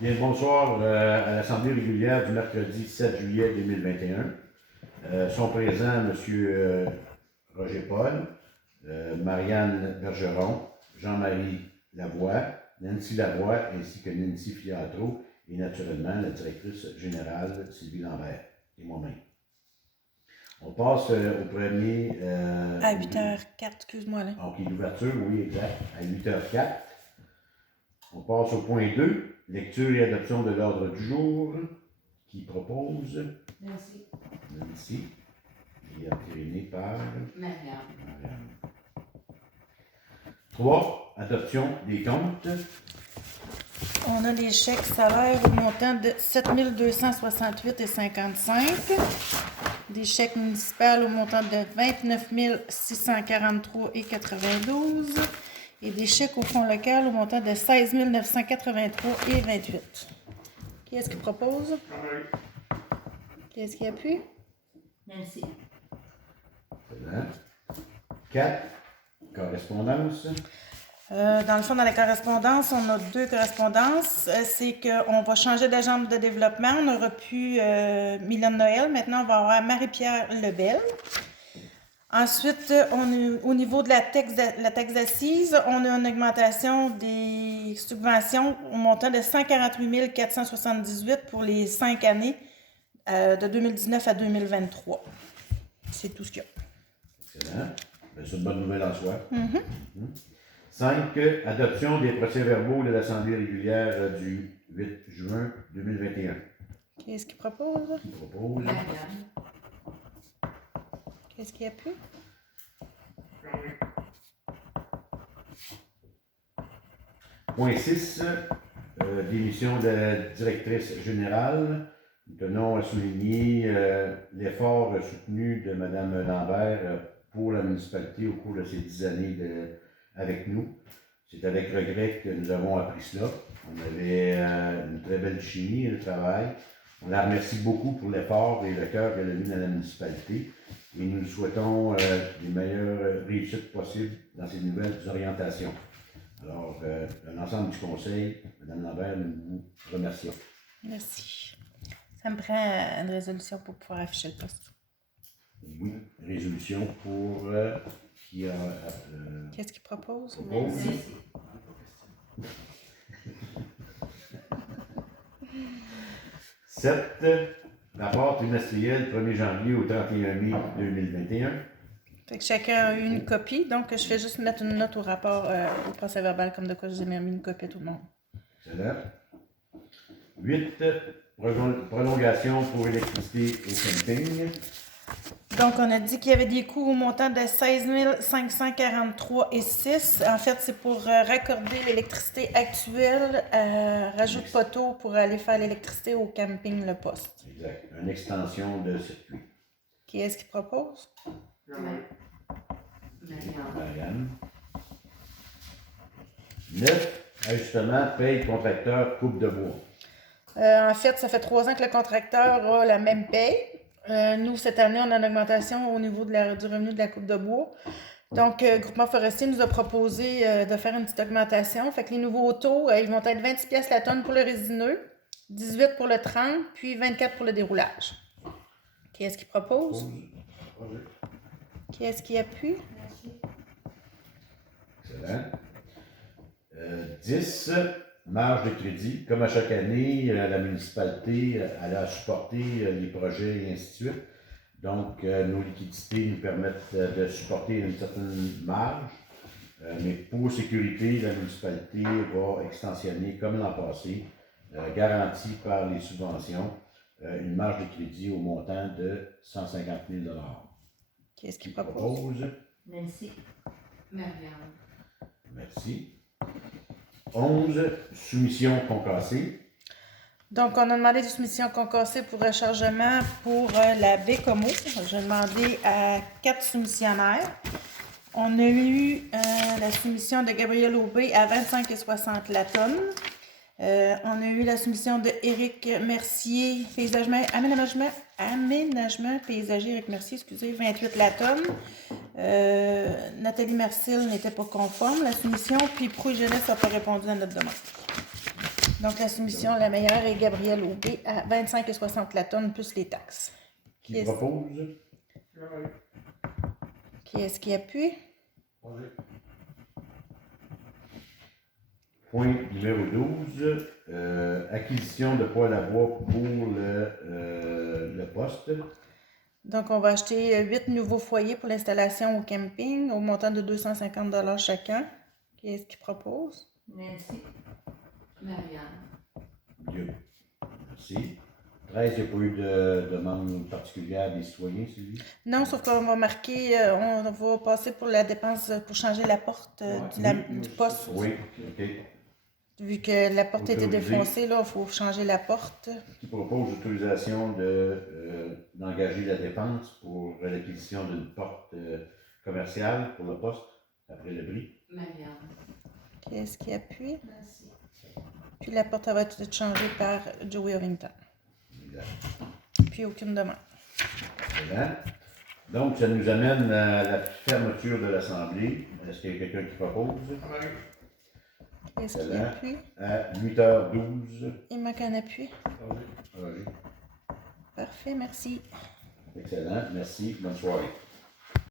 Bien, bonsoir à l'Assemblée régulière du mercredi 7 juillet 2021. Sont présents M. Roger Paul, Marianne Bergeron, Jean-Marie Lavoie, Nancy Lavoie ainsi que Nancy Fiatro et naturellement la directrice générale Sylvie Lambert et moi-même. On passe au premier... à 8h04, excuse-moi là. OK, l'ouverture, oui, exact, à 8h04. On passe au point 2, lecture et adoption de l'ordre du jour. Qui propose? Nancy. Nancy. Et entériné par Marianne. 3. Adoption des comptes. On a les chèques salaires au montant de 7 268,55 $. Des chèques municipaux au montant de 29 643,92 $. Et des chèques au fonds local au montant de 16 983,28 $. Qui est-ce qui propose? Qui est-ce qui appuie? Nancy. 4. Correspondance. Dans le fond, dans la correspondance, on a 2 correspondances. C'est qu'on va changer d'agent de développement. On n'aura plus Mylène Noël. Maintenant, on va avoir Marie-Pierre Lebel. Ensuite, au niveau de la taxe d'assises, on a une augmentation des subventions au montant de 148 478 pour les 5 années de 2019 à 2023. C'est tout ce qu'il y a. Excellent. C'est une bonne nouvelle en soi. 5. Adoption des procès-verbaux de l'Assemblée régulière du 8 juin 2021. Qui est-ce qui propose? Qui propose? Marianne. Qu'est-ce qui appuie? Point 6. Démission de la directrice générale. Nous tenons à souligner l'effort soutenu de Mme Lambert pour la municipalité au cours de ces 10 années avec nous. C'est avec regret que nous avons appris cela. On avait une très belle chimie et le travail. On la remercie beaucoup pour l'effort et le cœur qu'elle a mis dans la municipalité. Et nous lui souhaitons les meilleures réussites possibles dans ces nouvelles orientations. Alors, l'ensemble du conseil, Mme Lambert, nous vous remercions. Merci. Ça me prend une résolution pour pouvoir afficher le poste. Oui, résolution pour qui a... Qu'est-ce qu'il propose? propose. Nancy. 7. Rapport trimestriel 1er janvier au 31 mai 2021. Fait que chacun a eu une copie, donc je fais juste mettre une note au rapport, au procès verbal, comme de quoi j'ai mis une copie à tout le monde. Excellent. 8. Prolongation pour électricité au camping. Donc, on a dit qu'il y avait des coûts au montant de 16 543,06 $. En fait, c'est pour raccorder l'électricité actuelle, rajout de poteaux pour aller faire l'électricité au camping Le Poste. Exact. Une extension de circuit. Qui est-ce qui propose? Marianne. 9. Ajustement paye contracteur coupe de bois. En fait, ça fait 3 ans que le contracteur a la même paye. Nous, cette année, on a une augmentation au niveau du revenu de la coupe de bois. Donc, Groupement Forestier nous a proposé de faire une petite augmentation. Fait que les nouveaux taux, ils vont être 26 $ la tonne pour le résineux, 18 pour le 30, puis 24 pour le déroulage. Qui est-ce qui propose? Qui est-ce qui appuie? Excellent. 10. Marge de crédit. Comme à chaque année, la municipalité elle a supporté les projets et ainsi de suite. Donc, nos liquidités nous permettent de supporter une certaine marge. Mais pour sécurité, la municipalité va extensionner, comme l'an passé, garantie par les subventions, une marge de crédit au montant de 150 000 $. Qui est-ce qui propose? Nancy. Marianne. Merci. 11. Soumission concassée. Donc, on a demandé des soumissions concassées pour rechargement pour la Bécomo. J'ai demandé à 4 soumissionnaires. On a eu la soumission de Gabriel Aubé à 25,60 $ la tonne. On a eu la soumission de Éric Mercier, aménagement paysager Éric Mercier, excusez, 28 $ la tonne. Nathalie Mercil n'était pas conforme, la soumission, puis Prou Jeunesse n'a pas répondu à notre demande. Donc, la soumission la meilleure est Gabriel Aubé à 25,60 la tonne plus les taxes. Qui Qui est- propose? Qui est-ce qui appuie? Point numéro 12, acquisition de poêle à bois pour le poste. Donc, on va acheter 8 nouveaux foyers pour l'installation au camping au montant de 250 $ chacun. Qui est-ce qui propose? Nancy. Marianne. Dieu. Merci. 13, il n'y a pas eu de demande particulière des citoyens, celui? Non, sauf qu'on va marquer, on va passer pour la dépense pour changer la porte du poste. Oui, ok. Vu que la porte était Autorisé. défoncée, là, il faut changer la porte. Qui propose l'autorisation d'engager la dépense pour l'acquisition d'une porte commerciale pour le poste, après le bris. Marianne. Qui est-ce qui appuie? Nancy. Puis la porte elle va être changée par Joey Ovington. Exact. Puis aucune demande. Excellent. Donc, ça nous amène à la fermeture de l'Assemblée. Est-ce qu'il y a quelqu'un qui propose? Qui est-ce qui Excellent. appuie? À 8h12. Il manque un appui. Roger. Parfait, merci. Excellent. Merci. Bonne soirée.